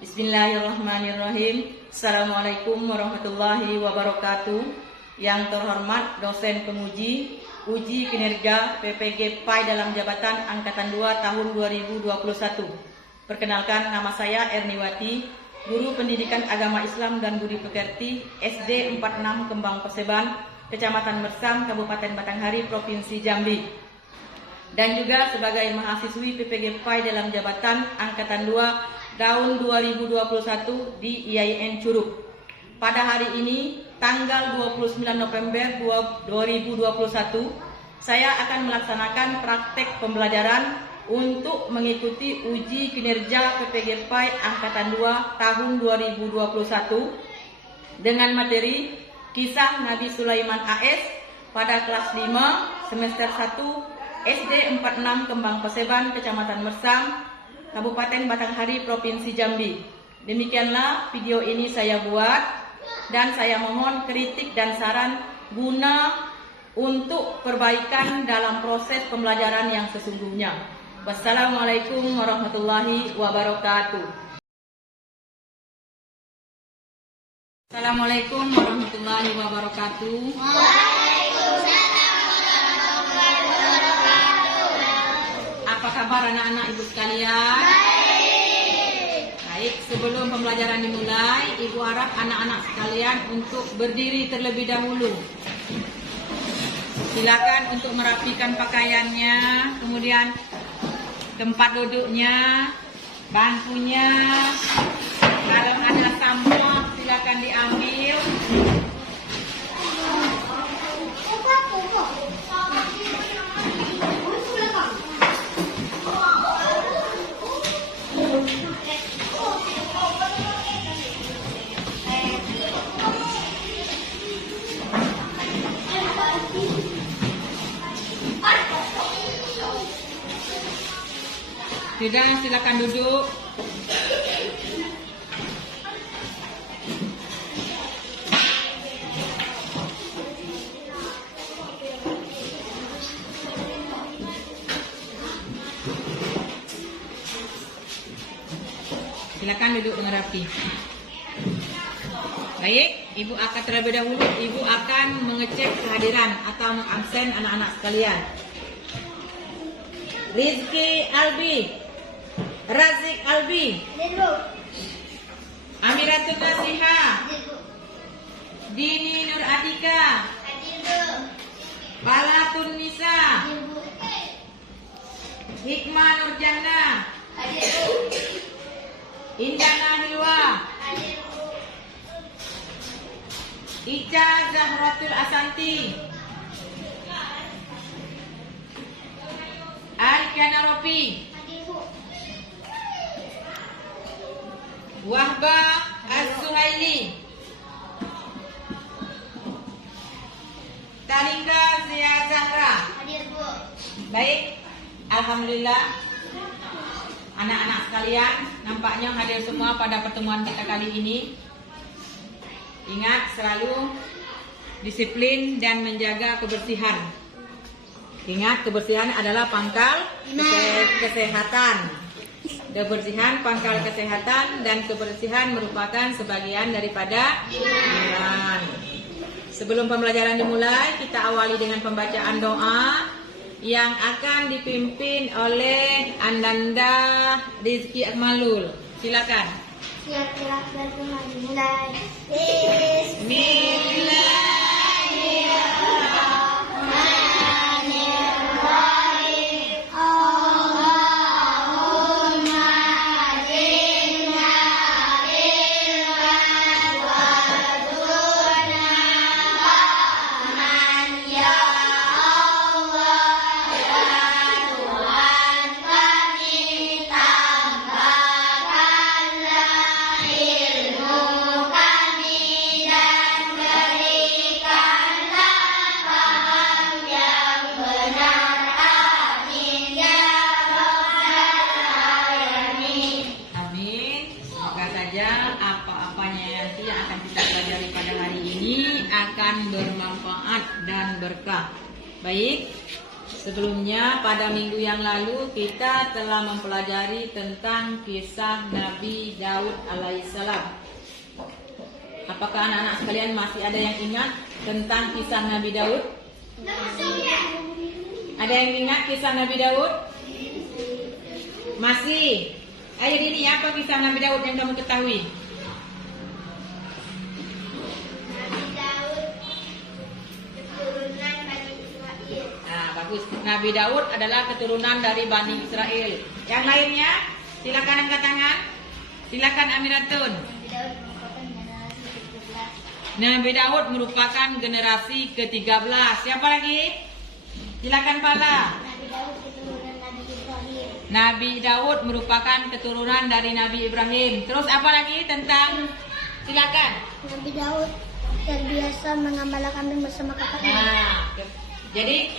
Bismillahirrahmanirrahim. Assalamualaikum warahmatullahi wabarakatuh. Yang terhormat dosen penguji uji kinerja PPG PAI dalam jabatan Angkatan 2 tahun 2021. Perkenalkan, nama saya Erniwati, Guru Pendidikan Agama Islam dan Budi Pekerti, SD 46 Kembang Perseban, Kecamatan Mersam, Kabupaten Batanghari, Provinsi Jambi. Dan juga sebagai mahasiswi PPG PAI dalam jabatan Angkatan 2 tahun 2021 di IAIN Curug. Pada hari ini, tanggal 29 November 2021, saya akan melaksanakan praktek pembelajaran untuk mengikuti uji kinerja PPG PAI Angkatan 2 tahun 2021 dengan materi Kisah Nabi Sulaiman AS pada kelas 5 semester 1 SD 46 Kembang Perseban, Kecamatan Mersam, Kabupaten Batanghari, Provinsi Jambi. Demikianlah video ini saya buat dan saya mohon kritik dan saran guna untuk perbaikan dalam proses pembelajaran yang sesungguhnya. Wassalamualaikum warahmatullahi wabarakatuh. Assalamualaikum warahmatullahi wabarakatuh. Apa kabar anak-anak ibu sekalian? Baik, sebelum pembelajaran dimulai, ibu harap anak-anak sekalian untuk berdiri terlebih dahulu. Silakan untuk merapikan pakaiannya, kemudian tempat duduknya, bangkunya. Kalau ada sampah silakan diambil. Sudah, silakan duduk. Silakan duduk dengan rapi. Baik, ibu akan terlebih dahulu ibu akan mengecek kehadiran atau mengabsen anak-anak sekalian. Rizky Albi, Razik Albi, Amiratul Nasiha, Dini Nur Atika, Balatun Nisa, Hikmah Nur Jannah, Indah Nahilwa, Ica Zahratul Asanti, Alkiana Rofi, Wahba Az-Zuhaili, Talingga Zia Zahra. Baik, alhamdulillah anak-anak sekalian nampaknya hadir semua pada pertemuan kita kali ini. Ingat selalu disiplin dan menjaga kebersihan. Ingat, kebersihan adalah pangkal kesehatan. Kebersihan pangkal kesehatan dan kebersihan merupakan sebagian daripada iman. Sebelum pembelajaran dimulai, kita awali dengan pembacaan doa yang akan dipimpin oleh Ananda Rizky Akmalul. Silakan. Bermanfaat dan berkah. Baik, Sebelumnya pada minggu yang lalu kita telah mempelajari tentang kisah Nabi Daud alaihissalam. Apakah anak-anak sekalian masih ada yang ingat tentang kisah Nabi Daud? Ada yang ingat kisah Nabi Daud? Masih. Ayo Dini, apa kisah Nabi Daud yang kamu ketahui? Nabi Daud keturunan Bani Israel. Nah, bagus. Nabi Daud adalah keturunan dari Bani Israel. Yang lainnya, silakan angkat tangan. Silakan Amiratun. Nabi Daud merupakan generasi ke-13. Nabi Daud merupakan generasi ke-13. Siapa lagi? Silakan Pala. Nabi Daud keturunan Nabi Ibrahim. Nabi Daud merupakan keturunan dari Nabi Ibrahim. Terus apa lagi tentang? Silakan. Nabi Daud terbiasa mengembala kambing bersama kakaknya. Nah, jadi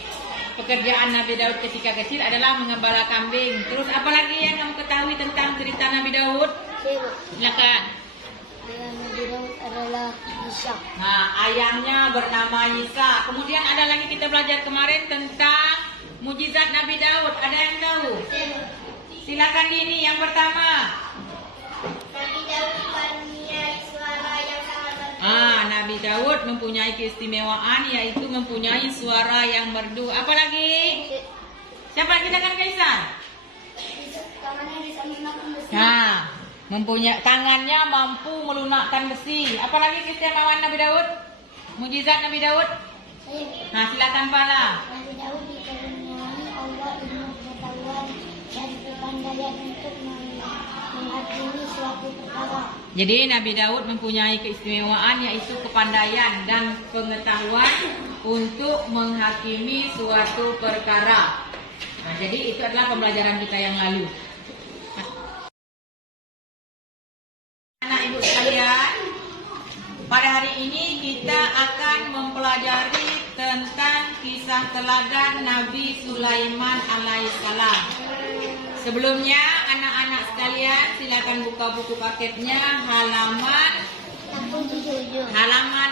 pekerjaan Nabi Daud ketika kecil adalah mengembala kambing. Terus apa lagi yang kamu ketahui tentang cerita Nabi Daud? Silakan. Ayah Nabi Daud adalah Ishak. Nah, ayahnya bernama Isa. Kemudian ada lagi kita belajar kemarin tentang mujizat Nabi Daud. Ada yang tahu? Silakan Dini yang pertama. Nabi Daud mempunyai suara yang sangat merdu. Nabi Daud mempunyai keistimewaan yaitu mempunyai suara yang merdu. Apa lagi? Siapa lagi? Silakan Kaisar. Tangannya bisa menaklukkan besi. Nah, mempunyai tangannya mampu melunakkan besi. Apalagi keistimewaan Nabi Daud? Mujizat Nabi Daud? Nah, silakan Pala. Nabi Daud dikaruniai Allah ilmu pengetahuan dan kepandaian untuk menghakimi suatu perkara. Jadi Nabi Daud mempunyai keistimewaan yaitu kepandaian dan pengetahuan untuk menghakimi suatu perkara. Nah, jadi itu adalah pembelajaran kita yang lalu. Anak ibu sekalian, pada hari ini kita akan mempelajari tentang kisah teladan Nabi Sulaiman alaihissalam. Sebelumnya anak-anak sekalian silakan buka buku paketnya halaman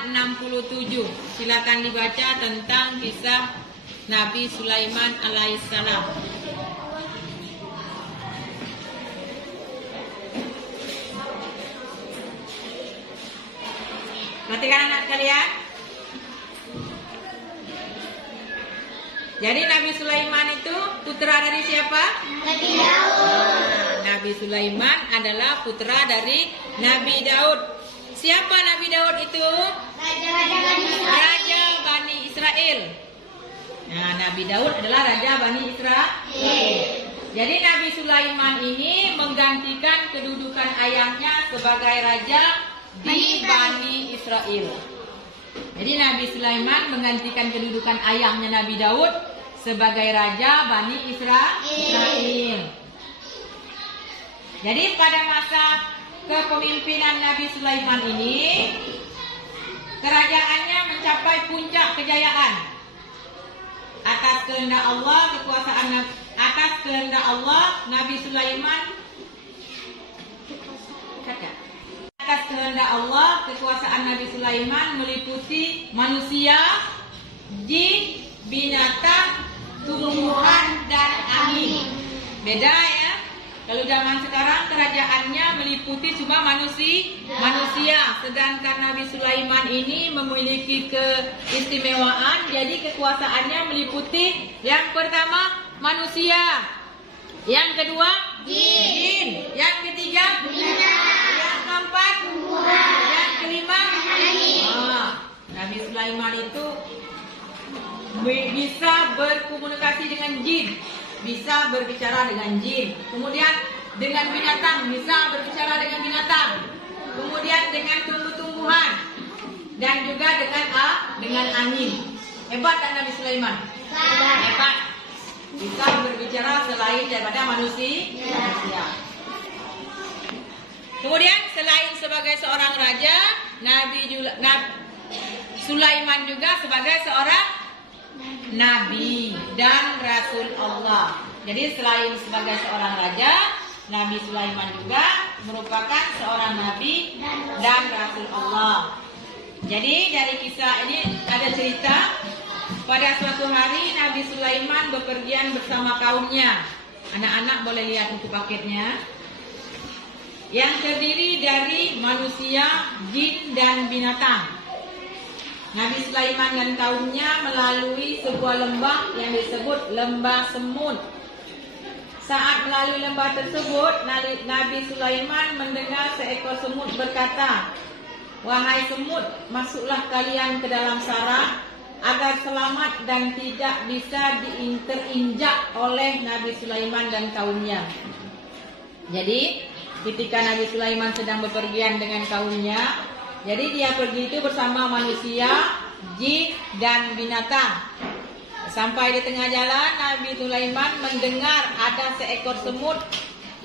67. Silakan dibaca tentang kisah Nabi Sulaiman alaihissalam. Perhatikan anak sekalian. Jadi Nabi Sulaiman itu putra dari siapa? Nabi Daud. Nabi Sulaiman adalah putra dari Nabi Daud. Siapa Nabi Daud itu? Raja Bani Israel. Nah, Nabi Daud adalah Raja Bani Israel. Jadi Nabi Sulaiman ini menggantikan kedudukan ayahnya sebagai raja di Bani Israel. Jadi Nabi Sulaiman menggantikan kedudukan ayahnya Nabi Daud sebagai raja Bani Israel. Jadi pada masa kepemimpinan Nabi Sulaiman ini, kerajaannya mencapai puncak kejayaan. Atas kehendak Allah, Nabi Sulaiman atas kehendak Allah, kekuasaan Nabi Sulaiman meliputi manusia, jin, binatang, tumbuhan, dan angin. Beda ya. Kalau zaman sekarang kerajaannya meliputi cuma manusia, sedangkan Nabi Sulaiman ini memiliki keistimewaan. Jadi kekuasaannya meliputi yang pertama manusia, yang kedua jin, yang ketiga binatang, yang keempat tumbuhan, yang kelima angin. Nabi Sulaiman itu bisa berkomunikasi dengan jin, bisa berbicara dengan jin. Kemudian dengan binatang, bisa berbicara dengan binatang. Kemudian dengan tumbuh-tumbuhan dan juga dengan angin. Hebat kan Nabi Sulaiman? Hebat. Bisa berbicara selain daripada manusia. Kemudian selain sebagai seorang raja, Nabi Sulaiman juga sebagai seorang nabi dan rasul Allah. Jadi selain sebagai seorang raja, Nabi Sulaiman juga merupakan seorang nabi dan rasul Allah. Jadi dari kisah ini ada cerita pada suatu hari Nabi Sulaiman bepergian bersama kaumnya. Anak-anak boleh lihat buku paketnya. Yang terdiri dari manusia, jin, dan binatang. Nabi Sulaiman dan kaumnya melalui sebuah lembah yang disebut lembah semut. Saat melalui lembah tersebut, Nabi Sulaiman mendengar seekor semut berkata, "Wahai semut, masuklah kalian ke dalam sarang agar selamat dan tidak bisa terinjak oleh Nabi Sulaiman dan kaumnya." Jadi, ketika Nabi Sulaiman sedang bepergian dengan kaumnya, jadi dia pergi itu bersama manusia, jin, dan binatang. Sampai di tengah jalan, Nabi Sulaiman mendengar ada seekor semut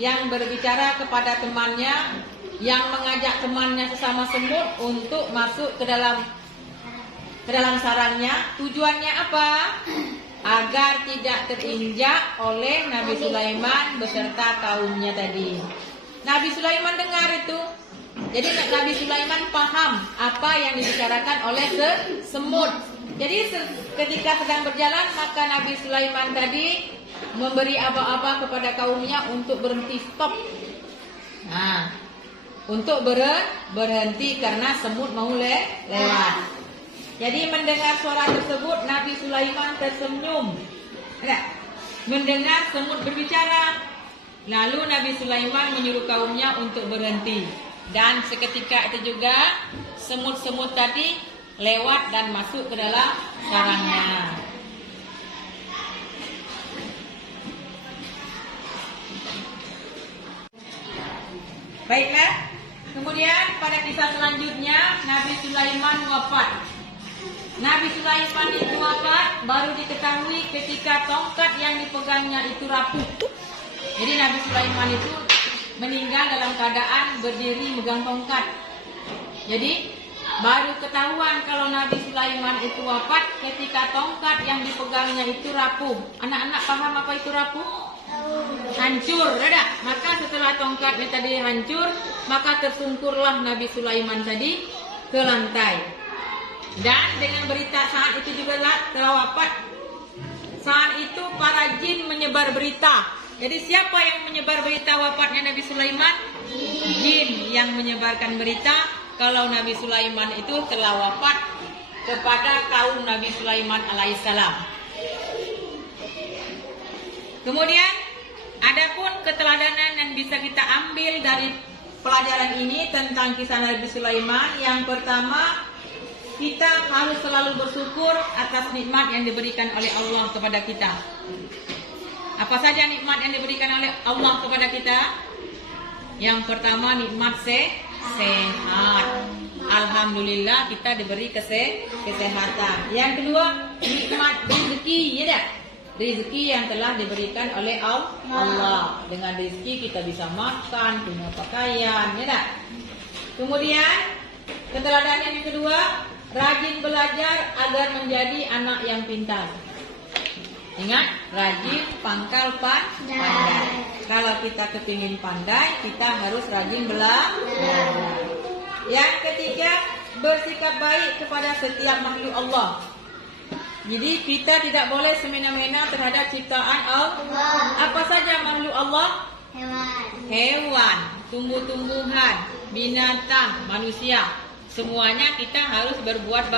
yang berbicara kepada temannya, yang mengajak temannya sesama semut untuk masuk ke dalam sarangnya. Tujuannya apa? Agar tidak terinjak oleh Nabi Sulaiman beserta kaumnya tadi. Nabi Sulaiman dengar itu. Jadi Nabi Sulaiman paham apa yang dibicarakan oleh semut. Jadi ketika sedang berjalan, maka Nabi Sulaiman tadi memberi aba-aba kepada kaumnya untuk berhenti, stop. Nah, untuk berhenti karena semut mau lewat. Jadi mendengar suara tersebut, Nabi Sulaiman tersenyum. Mendengar semut berbicara. Lalu Nabi Sulaiman menyuruh kaumnya untuk berhenti. Dan seketika itu juga semut-semut tadi lewat dan masuk ke dalam sarangnya. Baiklah, kemudian pada kisah selanjutnya Nabi Sulaiman wafat. Nabi Sulaiman itu wafat baru diketahui ketika tongkat yang dipegangnya itu rapuh. Jadi Nabi Sulaiman itu meninggal dalam keadaan berdiri megang tongkat. Jadi baru ketahuan kalau Nabi Sulaiman itu wafat ketika tongkat yang dipegangnya itu rapuh. Anak-anak paham apa itu rapuh? Hancur, tidak? Maka setelah tongkatnya tadi hancur, maka tersungkurlah Nabi Sulaiman tadi ke lantai. Dan dengan berita saat itu juga telah wafat. Saat itu para jin menyebar berita. Jadi siapa yang menyebar berita wafatnya Nabi Sulaiman? Jin yang menyebarkan berita kalau Nabi Sulaiman itu telah wafat kepada kaum Nabi Sulaiman alaihissalam. Kemudian adapun keteladanan yang bisa kita ambil dari pelajaran ini tentang kisah Nabi Sulaiman, yang pertama, kita harus selalu bersyukur atas nikmat yang diberikan oleh Allah kepada kita. Apa saja nikmat yang diberikan oleh Allah kepada kita? Yang pertama, nikmat sehat. Alhamdulillah kita diberi kesehatan. Yang kedua, nikmat rezeki, ya tak? Rezeki yang telah diberikan oleh Allah. Dengan rezeki kita bisa makan, punya pakaian, ya tak? Kemudian keteladanan yang kedua, rajin belajar agar menjadi anak yang pintar. Ingat, rajin pangkal pandai. Kalau kita kepingin pandai, kita harus rajin belajar. Yang ketiga, bersikap baik kepada setiap makhluk Allah. Jadi kita tidak boleh semena-mena terhadap ciptaan Allah. Apa saja makhluk Allah? Hewan, tumbuh-tumbuhan, binatang, manusia. Semuanya kita harus berbuat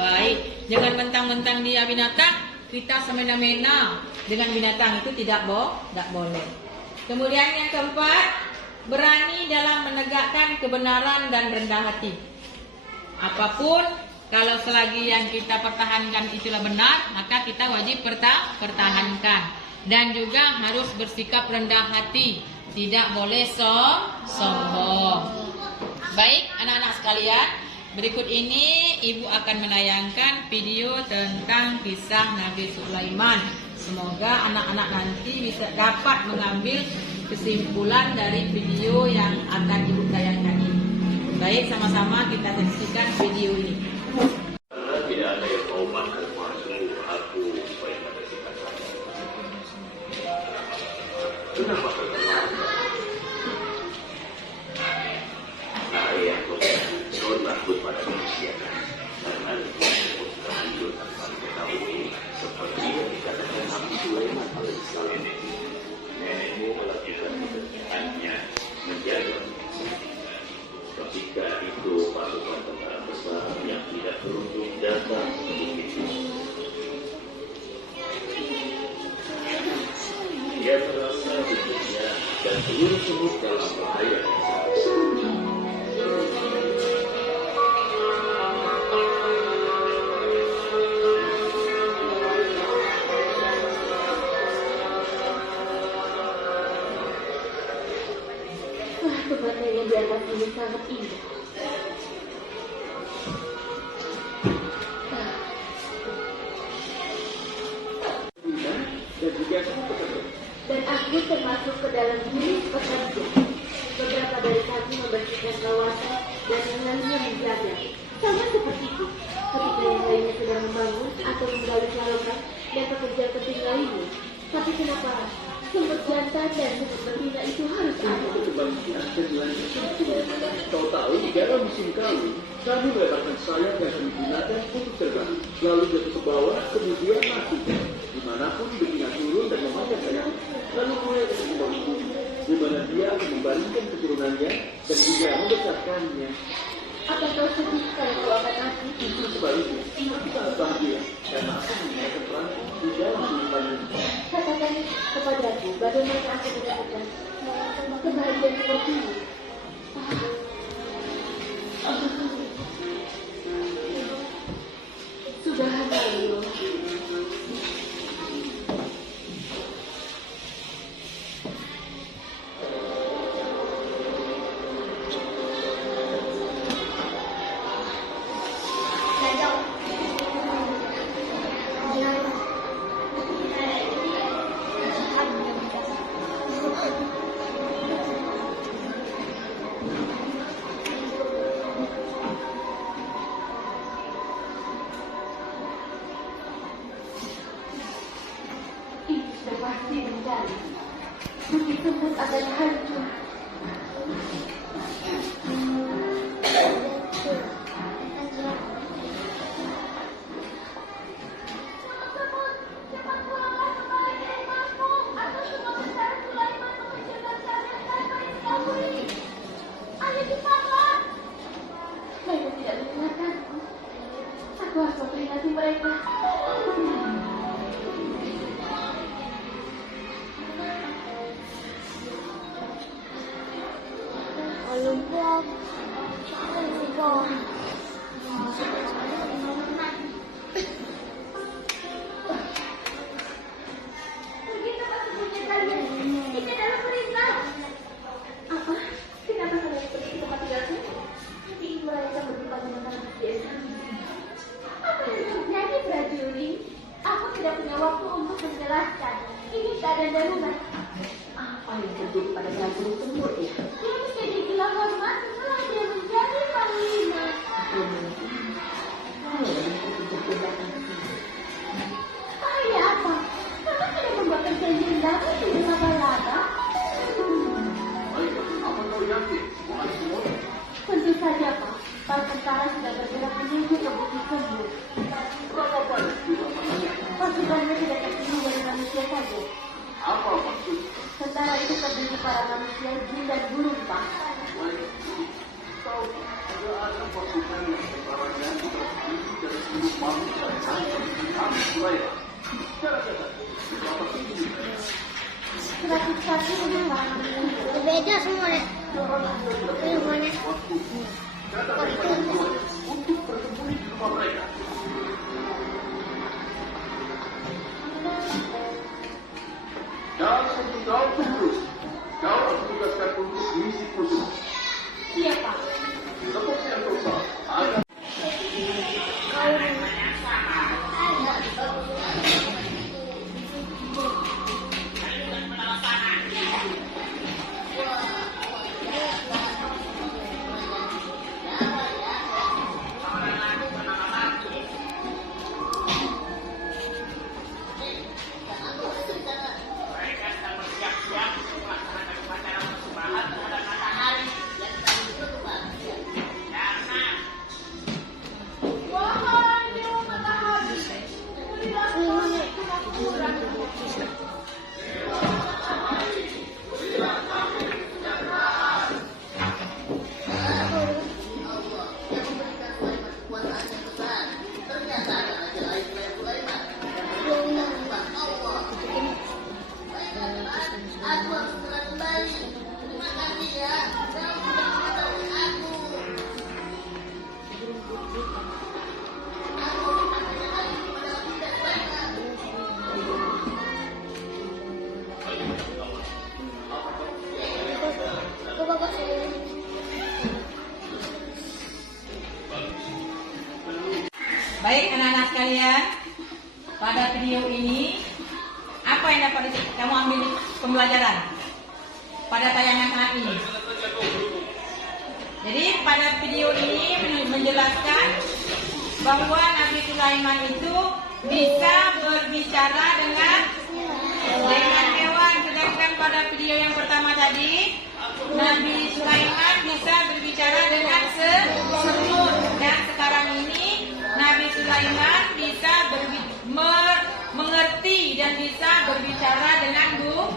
baik. Jangan mentang-mentang dia binatang, kita semena-mena dengan binatang, itu tidak boleh. Kemudian yang keempat, berani dalam menegakkan kebenaran dan rendah hati. Apapun, kalau selagi yang kita pertahankan itulah benar, maka kita wajib pertahankan. Dan juga harus bersikap rendah hati, tidak boleh sombong. Baik, anak-anak sekalian, berikut ini Ibu akan menayangkan video tentang kisah Nabi Sulaiman. Semoga anak-anak nanti bisa dapat mengambil kesimpulan dari video yang akan Ibu tayangkan ini. Baik, sama-sama kita saksikan video ini. Karena tidak ada yang mau makan masuk aku supaya ada sikap. Kenapa terkenal? Saya takut pada manusia karena itu terlanjur tanpa diketahui. seluruh semut dalam bahaya. Wah, pemandangan di atas ini sangat indah. Dan aku termasuk ke dalam diri pekerja. Beberapa dari kami membersihkan kawasan dan yang lainnya menjaga. Sama sepertiku, ketika yang lainnya sedang membangun atau menggali selokan dan pekerja penting lainnya. Tapi kenapa semut jantan dan semut betina itu harus ada? Kebahagiaan dan dilanjutkan. Kau tahu, di dalam musim kawin, kami meletakkan sayap yang kami gunakan untuk terbang, lalu jatuh ke bawah, kemudian mati. Dimanapun betina turun dan memanjat sayap, lalu mulai kembali bumi, di mana dia akan membaringkan keturunannya dan juga membesarkannya. Apa kau sedih kalau kau akan mati? Justru sebaliknya, aku sangat bahagia karena aku menggunakan peranku di dalam kehidupan ini. Katakan kepadaku bagaimana aku mendapatkan kebahagiaan seperti ini. Subhanallah. Ini sudah pasti menjadi bukit semut akan hancur. Mereka tidak mendengarkanku. Aku harus memperingati mereka. Lombok, Lombok. Begitu maksudnya kalian? Ini adalah perintah. Apa? Kenapa kalian pergi ke tempat tinggalku? Ingin merayakan berjumpa dengan anak biasa. Apa yang terjadi, prajurit? Aku tidak punya waktu untuk menjelaskan. Ini keadaan darurat. Apa yang terjadi pada prajurit semut ya? Dia menjadi gelar hormat setelah dia menjadi panglima. Bahaya apa? Kamu tidak membuat perjanjian damai dengan Balada? Apa kau yakin? Tentu saja, Pak. Para tentara sudah bergerak menuju ke bukit semut. Berapa banyak jumlah pasukannya? Pasukannya tidak terdiri dari manusia saja. Apa maksud? Tentara itu terdiri para manusia, jin dan burung, Pak. Kau tidak ada pasukan yang sebarangnya terdiri dari seluruh bangsa dan kami Suraya. Cara-cara, berapa tinggi? 101 untuk para manusia. Beda semua deh. Ini mana? Kata kepada keduanya untuk bersembunyi di rumah mereka. Dan sebelum kau terus, kau harus tugaskan untuk misi khusus. Iya, Pak. Seperti yang kau tahu, ada Baik anak-anak sekalian, pada video ini apa yang dapat kamu ambil pembelajaran pada tayangan saat ini? Jadi pada video ini menjelaskan bahwa Nabi Sulaiman itu bisa berbicara dengan hewan. Sedangkan pada video yang pertama tadi Nabi Sulaiman bisa berbicara dengan semut. Dan sekarang ini Nabi Sulaiman bisa mengerti dan bisa berbicara dengan burung.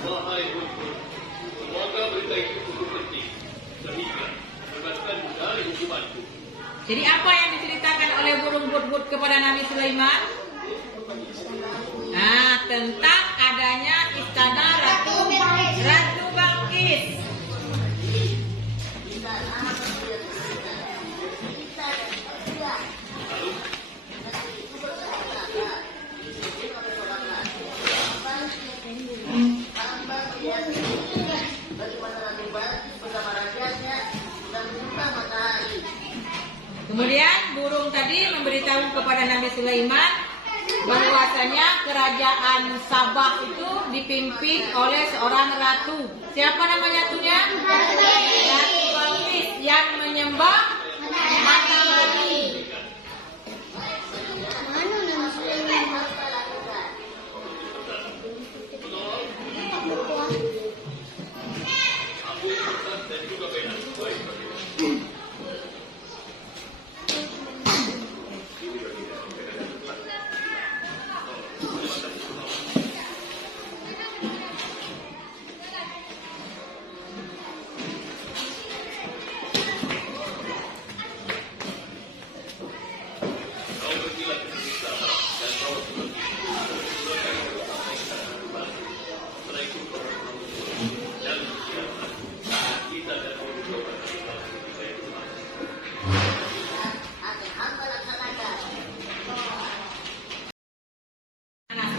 Wahai Guntur, semoga berita itu cukup penting sehingga bebaskan dari hukumanku. Jadi apa yang diceritakan oleh burung Hudhud kepada Nabi Sulaiman? Nah, tentang adanya istana Ratu Balqis. Kemudian burung tadi memberitahu kepada Nabi Sulaiman bahwasanya kerajaan Sabah itu dipimpin oleh seorang ratu. Siapa namanya ratunya? Ratu Balqis yang menyembah matahari. Mana Nabi Sulaiman?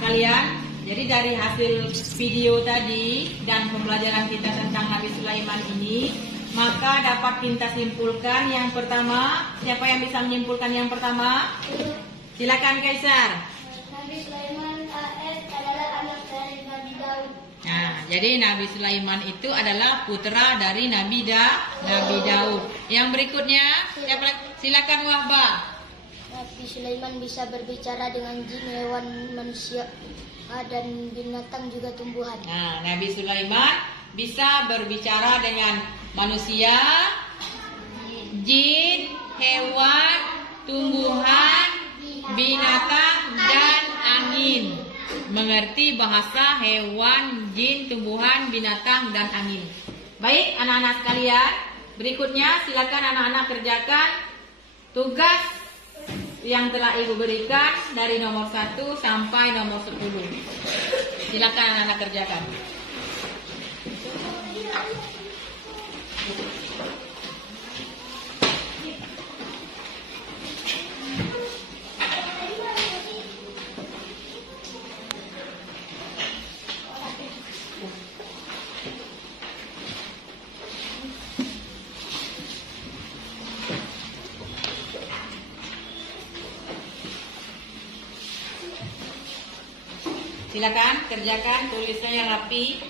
Kalian, jadi dari hasil video tadi dan pembelajaran kita tentang Nabi Sulaiman ini, maka dapat kita simpulkan yang pertama. Siapa yang bisa menyimpulkan yang pertama? Silakan Kaisar. Nabi Sulaiman AS adalah anak dari Nabi Daud. Nah, jadi Nabi Sulaiman itu adalah putra dari Nabi Daud. Yang berikutnya, silakan Wahbah. Nabi Sulaiman bisa berbicara dengan jin, hewan, manusia, dan binatang juga tumbuhan. Nah, Nabi Sulaiman bisa berbicara dengan manusia, jin, hewan, tumbuhan, binatang, dan angin. Mengerti bahasa hewan, jin, tumbuhan, binatang, dan angin. Baik, anak-anak sekalian, berikutnya silakan anak-anak kerjakan tugas yang telah Ibu berikan dari nomor 1 sampai nomor 10. Silakan anak-anak kerjakan. Silakan kerjakan, tulisnya yang rapi.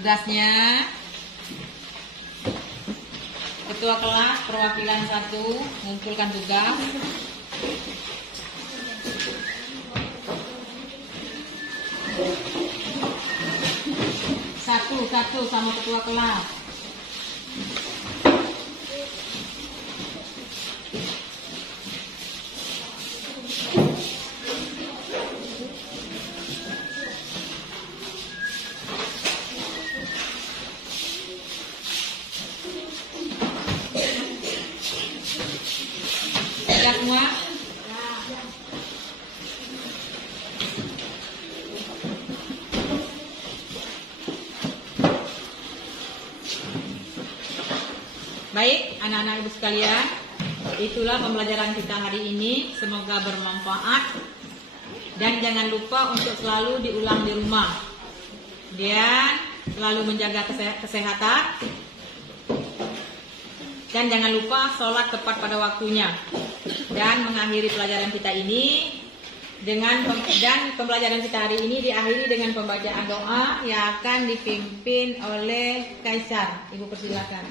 Tugasnya, ketua kelas perwakilan 1 mengumpulkan tugas. Satu sama ketua kelas. Sudah semua? Baik, anak-anak ibu sekalian, itulah pembelajaran kita hari ini. Semoga bermanfaat dan jangan lupa untuk selalu diulang di rumah dan selalu menjaga kesehatan dan jangan lupa sholat tepat pada waktunya. Dan mengakhiri pelajaran kita ini dengan pembelajaran kita hari ini diakhiri dengan pembacaan doa yang akan dipimpin oleh Kaisar. Ibu persilakan.